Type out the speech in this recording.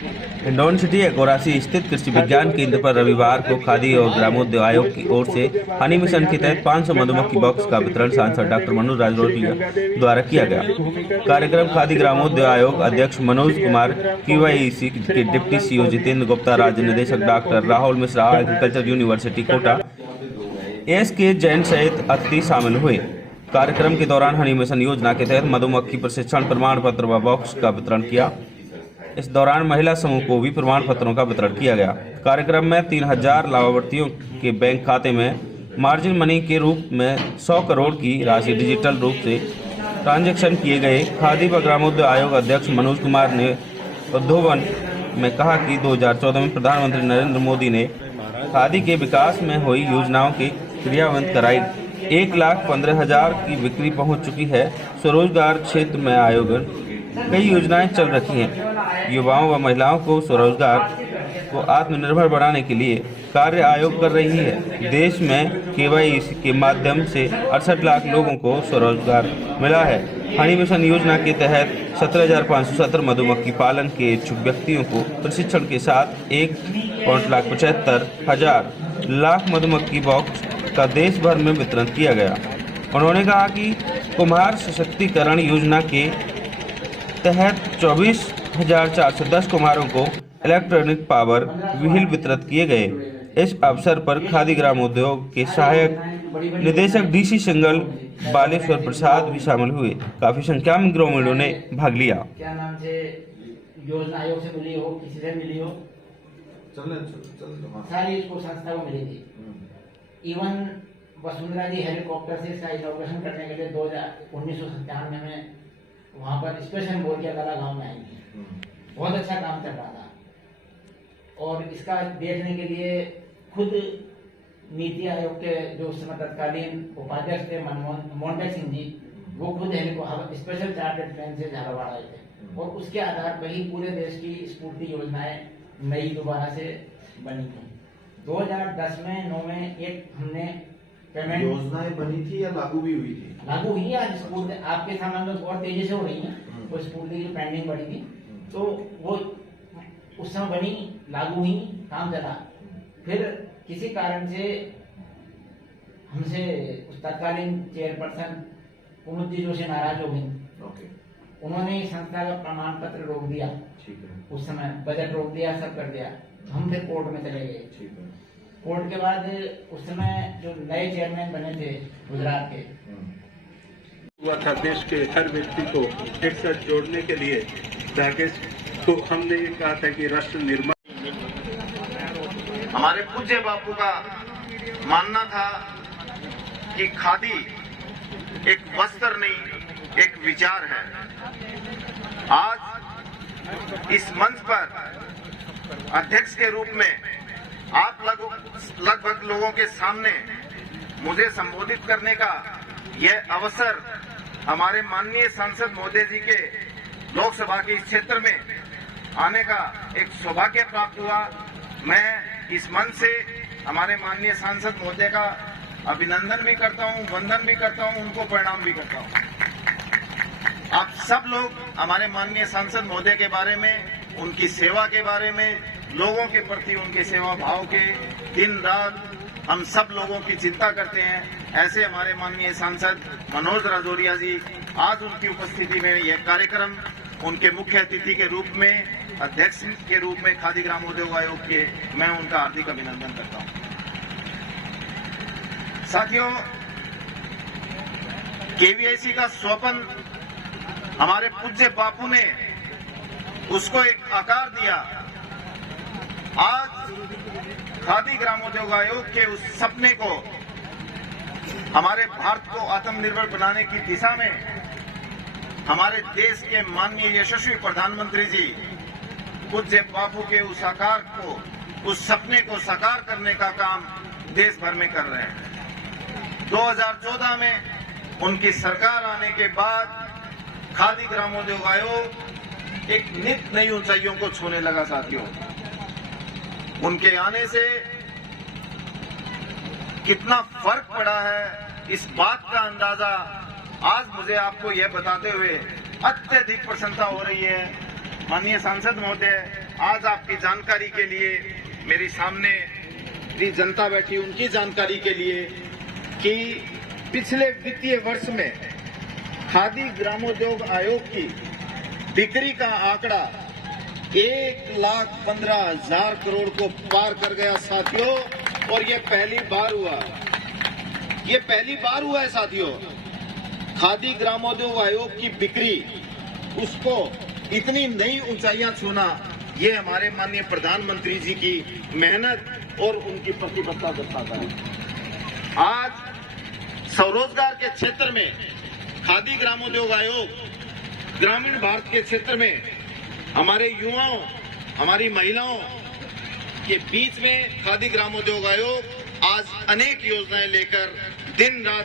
Hindaun city Ekorasi स्थित कृषि विज्ञान केंद्र पर रविवार को खादी और ग्रामोद्योग आयोग की ओर से हनी मिशन के तहत 500 मधुमक्खी बॉक्स का वितरण सांसद डॉक्टर मनोज राजौरिया द्वारा किया गया। कार्यक्रम खादी ग्रामोद्योग आयोग अध्यक्ष मनोज कुमार, QIEC के डिप्टी सीईओ जितेंद्र गुप्ता, राज्य निदेशक doctor Rahul Mishra, agriculture university Kota, ASK Jain सहित अतिथि शामिल हुए। कार्यक्रम के दौरान हनी मिशन योजना के तहत मधुमक्खी प्रशिक्षण प्रमाण पत्र व बॉक्स का वितरण किया। इस दौरान महिला समूह को भी प्रमाण पत्रों का वितरण किया गया। कार्यक्रम में 3000 लाभार्थियों के बैंक खाते में मार्जिन मनी के रूप में 100 करोड़ की राशि डिजिटल रूप से ट्रांजैक्शन किए गए। खादी व ग्रामोद्योग आयोग अध्यक्ष मनोज कुमार ने उद्बोधन में कहा कि 2014 में प्रधानमंत्री नरेंद्र मोदी ने खादी के विकास में हुई योजनाओं की क्रियान्वित कराई। 1,15,000 की बिक्री पहुंच चुकी है। स्वरोजगार क्षेत्र में आयोजन कई योजनाएं चल रही हैं। युवाओं व महिलाओं को स्वरोजगार को आत्मनिर्भर बनाने के लिए कार्य आयोग कर रही है। देश में KYC के माध्यम से 68 लाख लोगों को स्वरोजगार मिला है। हनी मिशन योजना के तहत 17,570 मधुमक्खी पालन के इच्छुक व्यक्तियों को प्रशिक्षण के साथ 1,75,000 लाख मधुमक्खी बॉक्स का देश भर में वितरण किया गया। उन्होंने कहा कि कुम्हार सशक्तिकरण योजना के तहत 24,410 कुम्हारों को इलेक्ट्रॉनिक पावर व्हील वितरित किए गए। इस अवसर पर खादी ग्रामोद्योग के सहायक निदेशक DC सिंगल बालेश्वर प्रसाद भी शामिल हुए। काफी संख्या में ग्रामीणों ने भाग लिया। क्या नाम से योजना आयोग से मिली हो, किसी से मिली हो, सारी इसको संस्था को मिली थी। इवन वसुंधरा जी हेलीकॉप्टर से इसका इनॉग्रेशन करने के लिए 1997 में वहाँ पर स्पेशल बोल के गला गाँव में आई थी। बहुत अच्छा काम चल रहा था और इसका देखने के लिए खुद नीति आयोग के जो उस समय तत्कालीन उपाध्यक्ष थे मोहन सिंह जी, वो खुद स्पेशल चार्टर्ड ट्रेन से झालावाड़ आए थे और उसके आधार पर ही पूरे देश की स्फूर्ति योजनाएं नई दोबारा से बनी थी। 2010 में 9 में एक हमने पेमेंट योजनाएं बनी थी या लागू भी हुई थी? लागू हुई है। आज स्फूर्ति आपके सामने तो और तेजी से हो रही है। वो स्फूर्ति की पेंडिंग पड़ी थी तो वो उस समय बनी, लागू हुई, काम चला। फिर किसी कारण से हमसे उस तत्कालीन चेयरपर्सन कुमुद जी जोशी नाराज हो गई। उन्होंने संस्था का प्रमाण पत्र रोक दिया। उस समय बजट रोक दिया, सब कर दिया। हम फिर कोर्ट में चले गए। कोर्ट के बाद उस समय जो नए चेयरमैन बने थे गुजरात के, हुआ था देश के हर व्यक्ति को एक साथ जोड़ने के लिए पैकेज, तो हमने ये कहा था कि राष्ट्र निर्माण। हमारे पूज्य बापू का मानना था कि खादी एक वस्त्र नहीं, एक विचार है। आज इस मंच पर अध्यक्ष के रूप में आप लगभग लोगों के सामने मुझे संबोधित करने का यह अवसर हमारे माननीय सांसद महोदय जी के लोकसभा के इस क्षेत्र में आने का एक सौभाग्य प्राप्त हुआ। मैं इस मंच से हमारे माननीय सांसद महोदय का अभिनंदन भी करता हूं, वंदन भी करता हूं, उनको प्रणाम भी करता हूं। आप सब लोग हमारे माननीय सांसद महोदय के बारे में, उनकी सेवा के बारे में, लोगों के प्रति उनके सेवा भाव के दिन रात हम सब लोगों की चिंता करते हैं। ऐसे हमारे माननीय सांसद मनोज राजौरिया जी, आज उनकी उपस्थिति में यह कार्यक्रम उनके मुख्य अतिथि के रूप में, अध्यक्ष के रूप में खादी ग्रामोद्योग आयोग के, मैं उनका हार्दिक अभिनंदन करता हूं। साथियों, KYC का स्वप्न हमारे पूज्य बापू ने उसको एक आकार दिया। आज खादी ग्रामोद्योग आयोग के उस सपने को, हमारे भारत को आत्मनिर्भर बनाने की दिशा में हमारे देश के माननीय यशस्वी प्रधानमंत्री जी पूज्य बापू के उस आकार को, उस सपने को साकार करने का काम देश भर में कर रहे हैं। 2014 में उनकी सरकार आने के बाद खादी ग्रामोद्योग आयोग एक नित नई ऊंचाइयों को छूने लगा। साथियों, उनके आने से कितना फर्क पड़ा है, इस बात का अंदाजा आज मुझे आपको यह बताते हुए अत्यधिक प्रसन्नता हो रही है माननीय सांसद महोदय, आज आपकी जानकारी के लिए मेरी सामने जो जनता बैठी उनकी जानकारी के लिए कि पिछले वित्तीय वर्ष में खादी ग्रामोद्योग आयोग की बिक्री का आंकड़ा 1,15,000 करोड़ को पार कर गया साथियों, और ये पहली बार हुआ है साथियों। खादी ग्रामोद्योग आयोग की बिक्री उसको इतनी नई ऊंचाइयां छूना, ये हमारे माननीय प्रधानमंत्री जी की मेहनत और उनकी प्रतिबद्धता दर्शाता है। आज स्वरोजगार के क्षेत्र में खादी ग्रामोद्योग आयोग ग्रामीण भारत के क्षेत्र में हमारे युवाओं, हमारी महिलाओं के बीच में खादी ग्रामोद्योग आयोग आज अनेक योजनाएं लेकर दिन रात